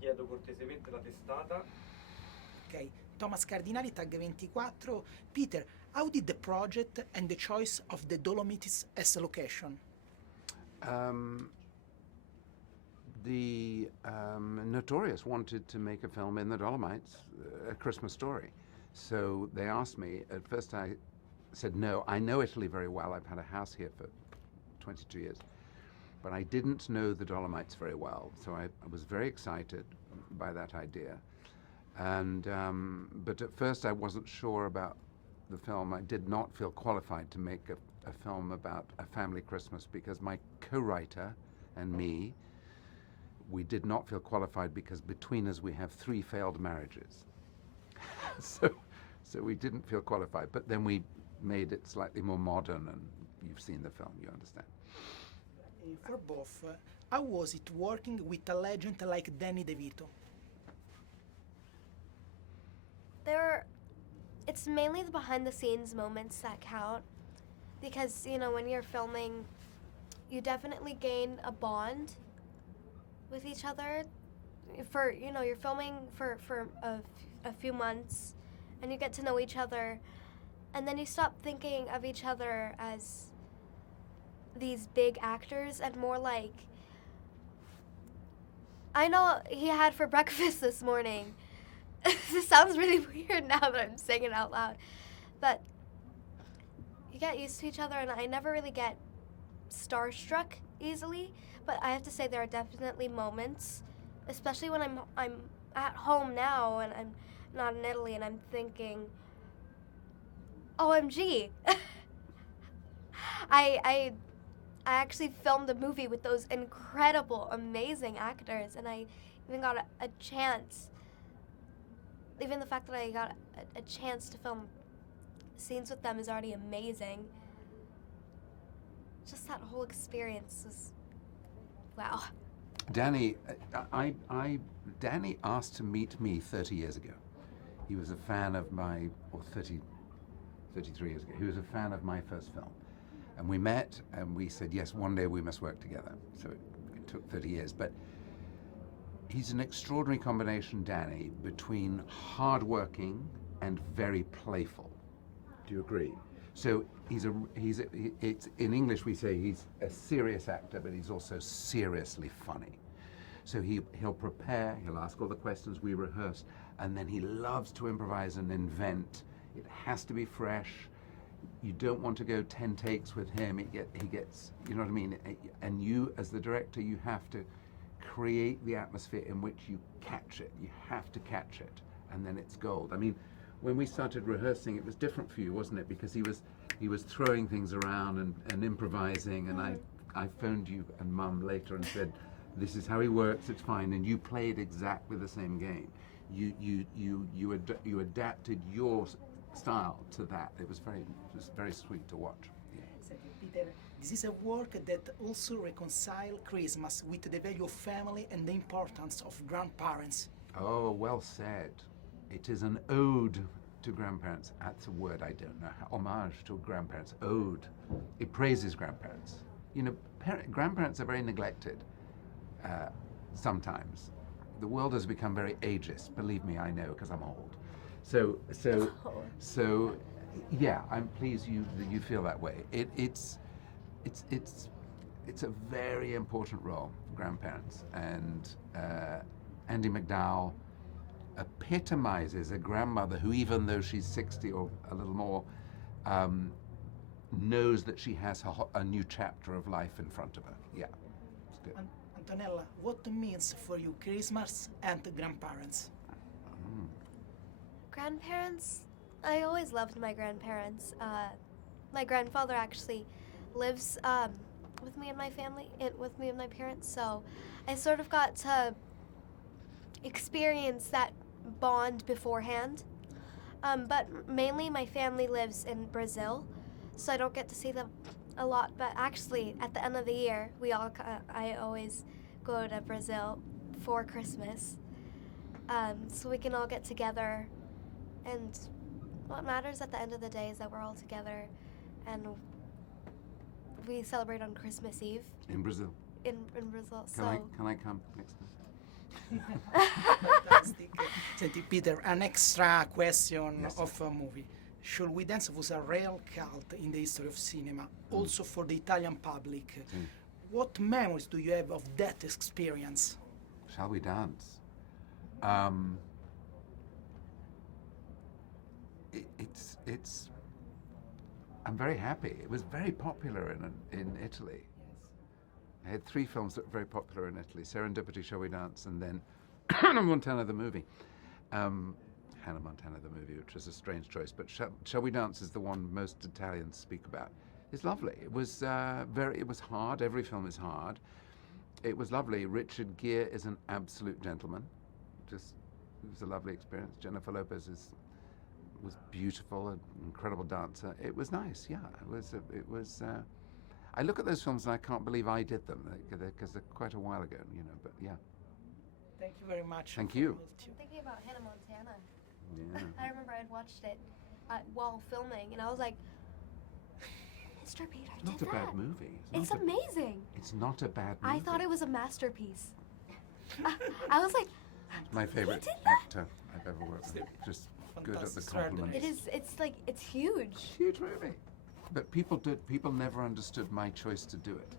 chiedo cortesemente la testata. Ok, Thomas Cardinali, tag 24. Peter, how did the project and the choice of the Dolomites as a location? The Notorious wanted to make a film in the Dolomites, a Christmas story. So they asked me. At first I said no. I know Italy very well. I've had a house here for 22 years. But I didn't know the Dolomites very well. So I was very excited by that idea. And but at first I wasn't sure about the film. I did not feel qualified to make a film about a family Christmas because my co-writer and me, we did not feel qualified because between us we have 3 failed marriages. So we didn't feel qualified. But then we made it slightly more modern, and you've seen the film, you understand. For both, how was it working with a legend like Danny DeVito? It's mainly the behind-the-scenes moments that count, because, you know, when you're filming, you definitely gain a bond with each other. You're filming for a few months, and you get to know each other, and then you stop thinking of each other as these big actors and more like, I know he had for breakfast this morning. This sounds really weird now that I'm saying it out loud, but you get used to each other, and I never really get starstruck easily, but I have to say there are definitely moments, especially when I'm at home now and I'm not in Italy, and I'm thinking, OMG. I actually filmed a movie with those incredible, amazing actors, and I even got a chance. Even the fact that I got a chance to film scenes with them is already amazing. Just that whole experience was, wow. Danny, Danny asked to meet me 30 years ago. He was a fan of my, or 33 years ago, he was a fan of my first film. And we met and we said, yes, one day we must work together. So it took 30 years. But he's an extraordinary combination, Danny, between hardworking and very playful. Do you agree? So it's in English we say he's a serious actor, but he's also seriously funny. So he'll prepare, he'll ask all the questions, we rehearse, and then he loves to improvise and invent. It has to be fresh. You don't want to go 10 takes with him. He gets, you know what I mean? And you, as the director, you have to create the atmosphere in which you catch it. You have to catch it, and then it's gold. I mean, when we started rehearsing, it was different for you, wasn't it? Because he was throwing things around and improvising, and I phoned you and Mum later and said, this is how he works, it's fine. And you played exactly the same game. You adapted your style to that. It was very sweet to watch. Yeah. Peter, this is a work that also reconciles Christmas with the value of family and the importance of grandparents. Oh, well said. It is an ode to grandparents. That's a word I don't know. Homage to grandparents. Ode. It praises grandparents. You know, grandparents are very neglected sometimes. The world has become very ageist. Believe me, I know, because I'm old. So, yeah, I'm pleased you feel that way. It's a very important role, grandparents, and Andy McDowell epitomizes a grandmother who, even though she's 60 or a little more, knows that she has a new chapter of life in front of her. Yeah, it's good. Antonella, what means for you Christmas and grandparents? Grandparents? I always loved my grandparents. My grandfather actually lives with me and my family, with me and my parents, so I sort of got to experience that bond beforehand. But mainly my family lives in Brazil, so I don't get to see them a lot. But actually, at the end of the year, I always go to Brazil for Christmas, so we can all get together. And what matters at the end of the day is that we're all together, and we celebrate on Christmas Eve. In Brazil. In Brazil. Can I come next time? Fantastic. Senti, Peter, an extra question of a movie. Should We Dance was a real cult in the history of cinema, also for the Italian public. What memories do you have of that experience? Shall we dance? It's. I'm very happy. It was very popular in Italy. I had 3 films that were very popular in Italy: Serendipity, Shall We Dance, and then Hannah Montana the movie. Hannah Montana the movie, which was a strange choice, but Shall We Dance is the one most Italians speak about. It's lovely. It was it was hard. Every film is hard. It was lovely. Richard Gere is an absolute gentleman. It was a lovely experience. Jennifer Lopez was beautiful, an incredible dancer. It was nice. Yeah, it was. I look at those films and I can't believe I did them because they're quite a while ago, But yeah. Thank you very much. Thank you. I'm thinking about Hannah Montana. Yeah. I remember I'd watched it while filming, and I was like, Mr. Peter It's not did a that. bad movie. It's amazing. It's not a bad movie. I thought it was a masterpiece. I was like, My favorite did that? actor I've ever worked with. Just good at the Fantastic. compliments. it's huge. Huge movie. But people never understood my choice to do it.